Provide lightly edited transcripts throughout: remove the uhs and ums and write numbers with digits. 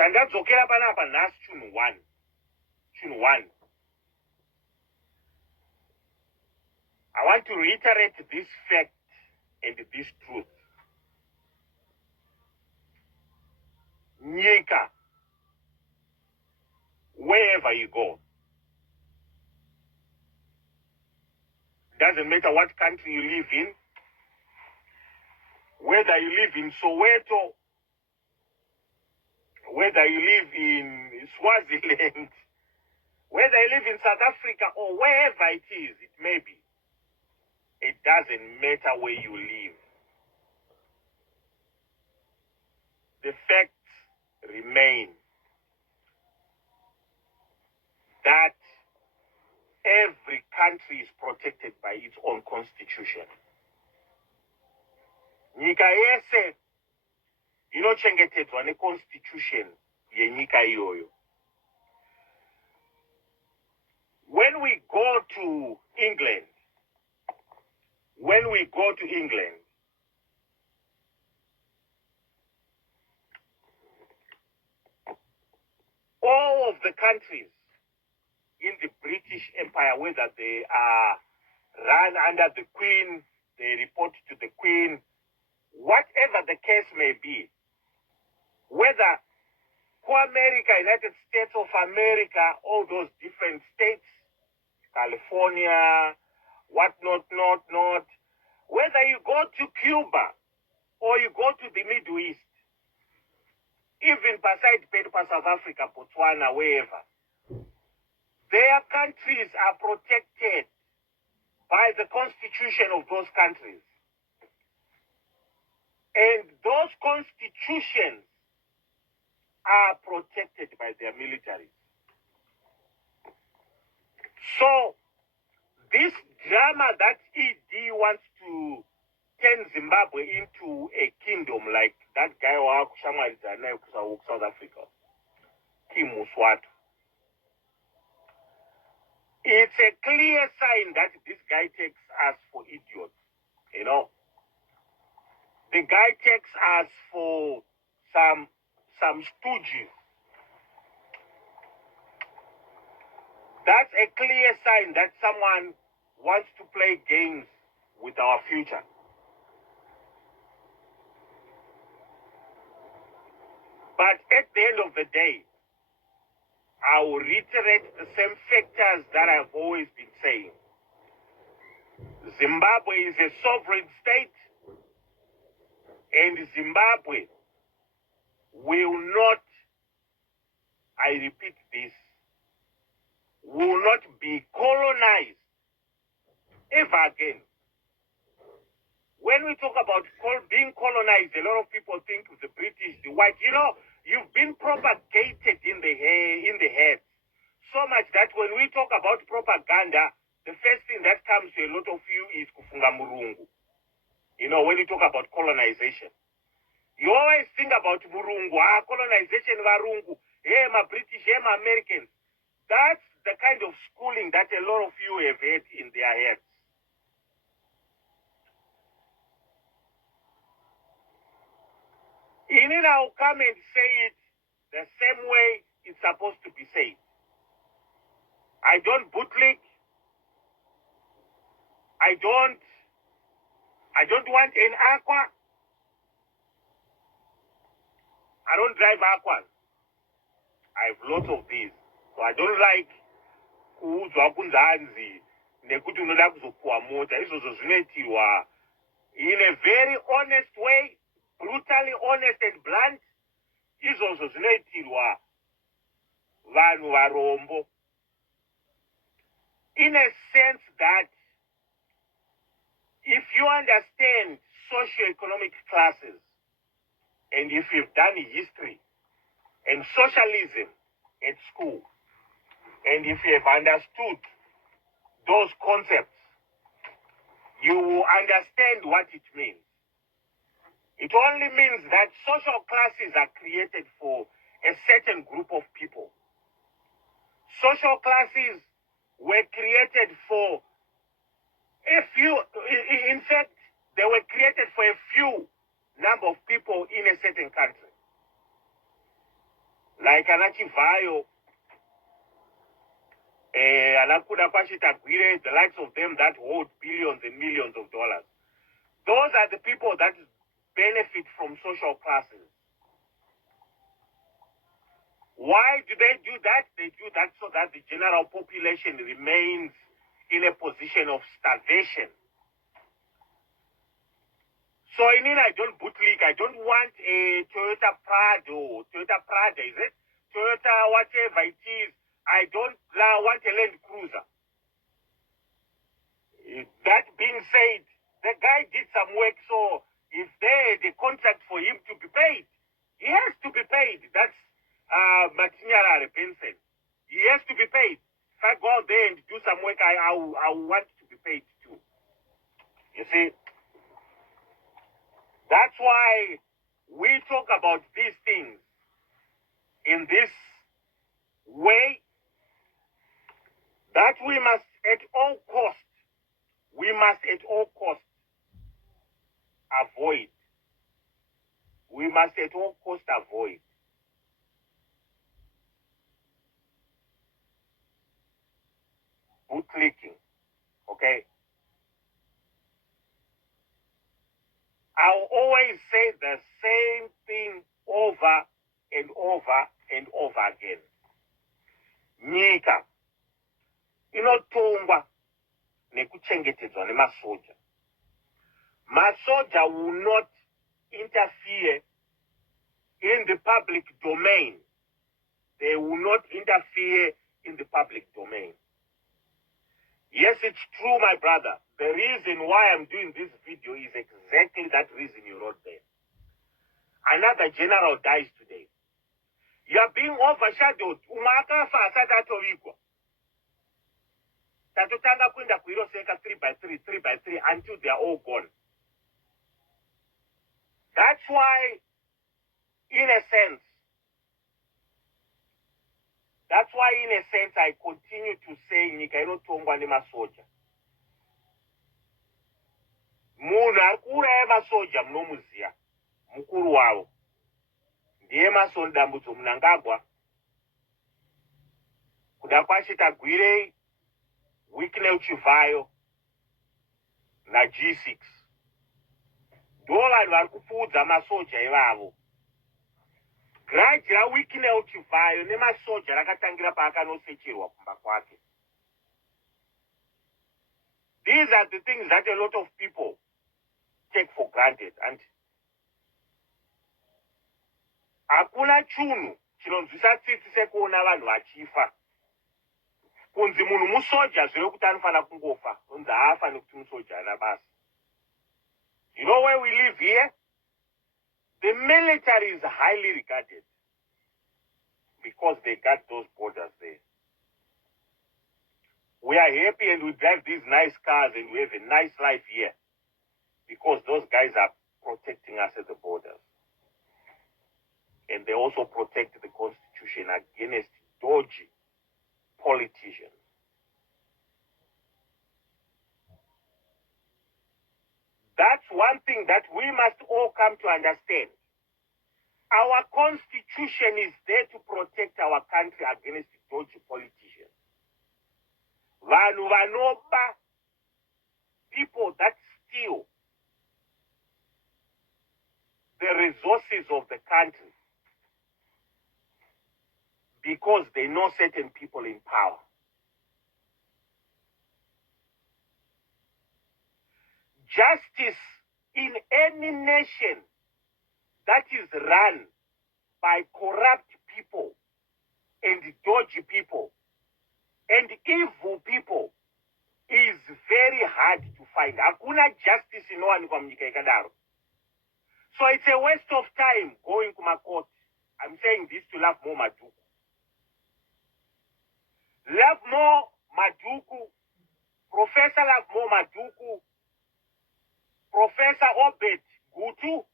Chandadzokera panapa nhasi chunhu 1. I want to reiterate this fact and this truth. Nyika, wherever you go, doesn't matter what country you live in, whether you live in Soweto, whether you live in Swaziland, whether you live in South Africa or wherever it is, it may be, it doesn't matter where you live. The facts remain that every country is protected by its own constitution. Nyika yese inochengetedzwa neconstitution yenyika iyoyo. When we go to England, all of the countries in the British Empire, whether they are run under the Queen, they report to the Queen, whatever the case may be, whether America, United States of America, all those different states, California, not, whether you go to Cuba or you go to the Middle East, even beside South Africa, Botswana, wherever, their countries are protected by the constitution of those countries. And those constitutions are protected by their militaries. So, this drama that ED wants to turn Zimbabwe into a kingdom like that guy of South Africa, Kim Muswatu, it's a clear sign that this guy takes us for idiots, you know. The guy takes us for some stooges. That's a clear sign that someone wants to play games with our future. But at the end of the day, I will reiterate the same factors that I've always been saying. Zimbabwe is a sovereign state, and Zimbabwe will not, I repeat this, will not be colonized ever again. When we talk about being colonized, a lot of people think of the British, the white. You know, you've been propagated in the head so much that when we talk about propaganda, the first thing that comes to a lot of you is kufunga murungu. You know, when you talk about colonization, you always think about murungu, colonization varungu, hey, my British, hey, my Americans. That's the kind of schooling that a lot of you have had in their heads. Inina will come and say it the same way it's supposed to be said. I don't bootleg. I don't want an aqua. I don't drive aquas. I have lots of these. So I don't like kuudzwa kunzanzi nekuti unoda kuzopuwa mota. Izvozvo zvinoitirwa in a very honest way, brutally honest and blunt. Izvozvo zvinoitirwa vanhu varombo. In a sense that if you understand socio-economic classes, and if you've done history and socialism at school, and if you have understood those concepts, you will understand what it means. It only means that social classes are created for a certain group of people. Social classes were created for a few, in fact, they were created for a few number of people in a certain country. like anachivayo, anakuda kwashitagwire, the likes of them that hold billions and millions of dollars. Those are the people that benefit from social classes. Why do they do that? They do that so that the general population remains in a position of starvation. So I mean, I don't bootleg. I don't want a Toyota Prado, is it? Toyota, whatever it is. I don't want a Land Cruiser. That being said, the guy did some work, so if they had a contract for him to be paid, he has to be paid. That's Matinyara Benson. He has to be paid. If I go out there and do some work, I want to be paid too. You see? That's why we talk about these things in this way, that we must at all costs avoid. We must at all costs avoid bootlicking, okay? I'll always say the same thing over and over and over again. Nyika inotongwa nekuchengetedzwa nemasoja. Masoja will not interfere in the public domain. They will not interfere in the public domain. Yes, it's true, my brother. The reason why I'm doing this video is exactly that reason you wrote there. Another general dies today. You are being overshadowed. Umakafa asati atovigwa. Tatotanga kwenda kuiroseka 3 by 3 until they are all gone. That's why, in a sense, I continue to say Nyika inotongwa nemasoja. Munhu arikuuraya masoja munomuziya, mukuru wavo. Ndiye masondambudzo Mnangagwa. Kuda kwashitagwirei, Wikine Uchivayo, na G6. Ndo vanhu vari kupfuudza masoja ivavo. Grudge raWikine Uchivayo nemasoja rakatangira paakanosecherwa kumba kwake. These are the things that a lot of people take for granted. And hakuna chunhu chinonzwisa tsitsi sekuona vanhu vachifa. Kunzi munhu musoja zviri kuti anofanira kungofa. Kunzi haafa nekuti musoja ana basa. You know where we live here? The military is highly regarded because they got those borders there. We are happy and we drive these nice cars and we have a nice life here because those guys are protecting us at the borders. And they also protect the constitution against dodgy politicians. That's one thing that we must all come to understand. Our constitution is there to protect our country against dodgy politicians. Vanhu vanopa, people that steal the resources of the country because they know certain people in power. Justice in any nation that is run by corrupt people and dodgy people and evil people is very hard to find. Hakuna justice inowanikwa munyika yakadaro. So it's a waste of time going to my court. I'm saying this to love more Maduku. Love more Maduku. Professor Love more Maduku. Professor Obed Gutu.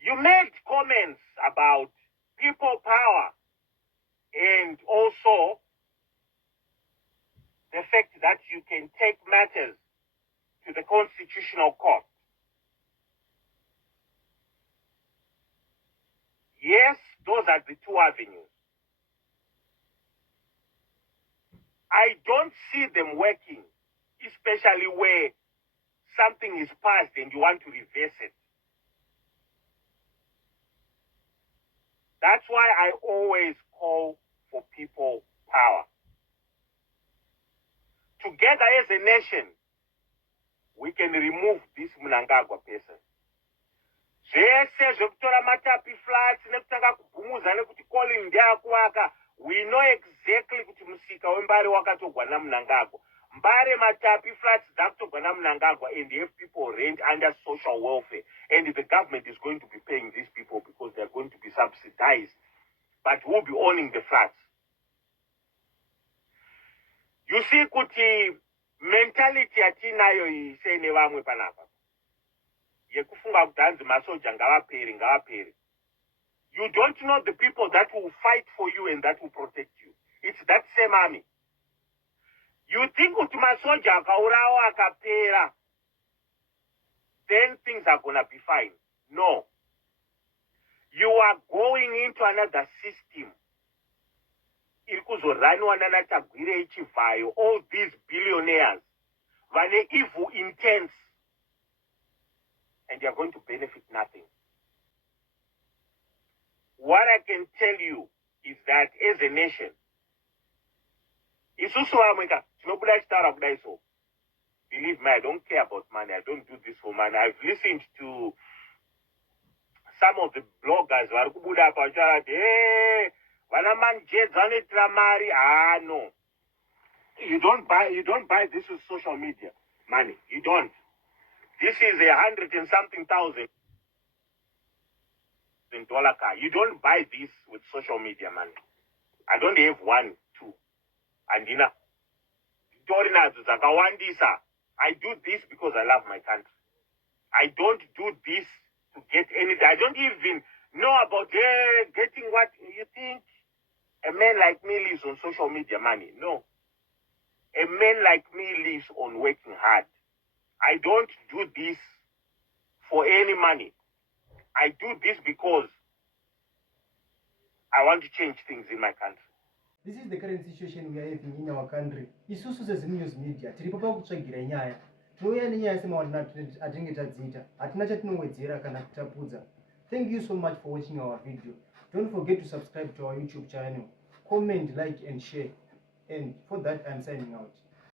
You made comments about people power and also the fact that you can take matters to the Constitutional Court. Yes, those are the two avenues. I don't see them working, especially where something is passed and you want to reverse it. That's why I always call for people power. Together as a nation, we can remove this Mnangagwa person. Zvese zvekutora matapi flats nekutanga kubhumuza nekuti calling ndiakuwaka, we know exactly kuti musika wembare wakatogwa naMnangagwa. Mbare matapi flats dzakutogwa naMnangagwa and have people rent under social welfare, and the government is going to be paying these people because they are going to be subsidized, but who will be owning the flats? You see kuti mentality yatinayo isene vamwe panapa yekufunga kuti hanzi masoja ngavapere. You don't know the people that will fight for you and that will protect you. It's that same army. You think kuti masoja akaurawa akapera, then things are gonna be fine. No. You are going into another system. Irikuzoraniwa nanatagwire ichivayo, all these billionaires vane evil intents, and you are going to benefit nothing. What I can tell you is that as a nation, isusu vamweka tinobuda chitaura kudai so. Believe me, I don't care about money. I don't do this for money. I've listened to some of the bloggers vari kubuda apa vachivaura kuti vana manjeds vanoitira mari. No. You don't buy this with social media money. You don't. This is $100 and something thousand dollar car. You don't buy this with social media money. I don't have 1, 2. And I do this because I love my country. I don't do this to get anything. I don't even know about getting what you think. A man like me lives on social media money. No. A man like me lives on working hard. I don't do this for any money. I do this because I want to change things in my country. This is the current situation we are having in our country. Isusu says news media. Tiripopa kutsvagira nyaya. Tinouya nenyaya semawana atinenge tadziita. Hatina chatinowedzera kana kutapudza. Thank you so much for watching our video. Don't forget to subscribe to our YouTube channel. Comment, like and share. And for that, I'm signing out.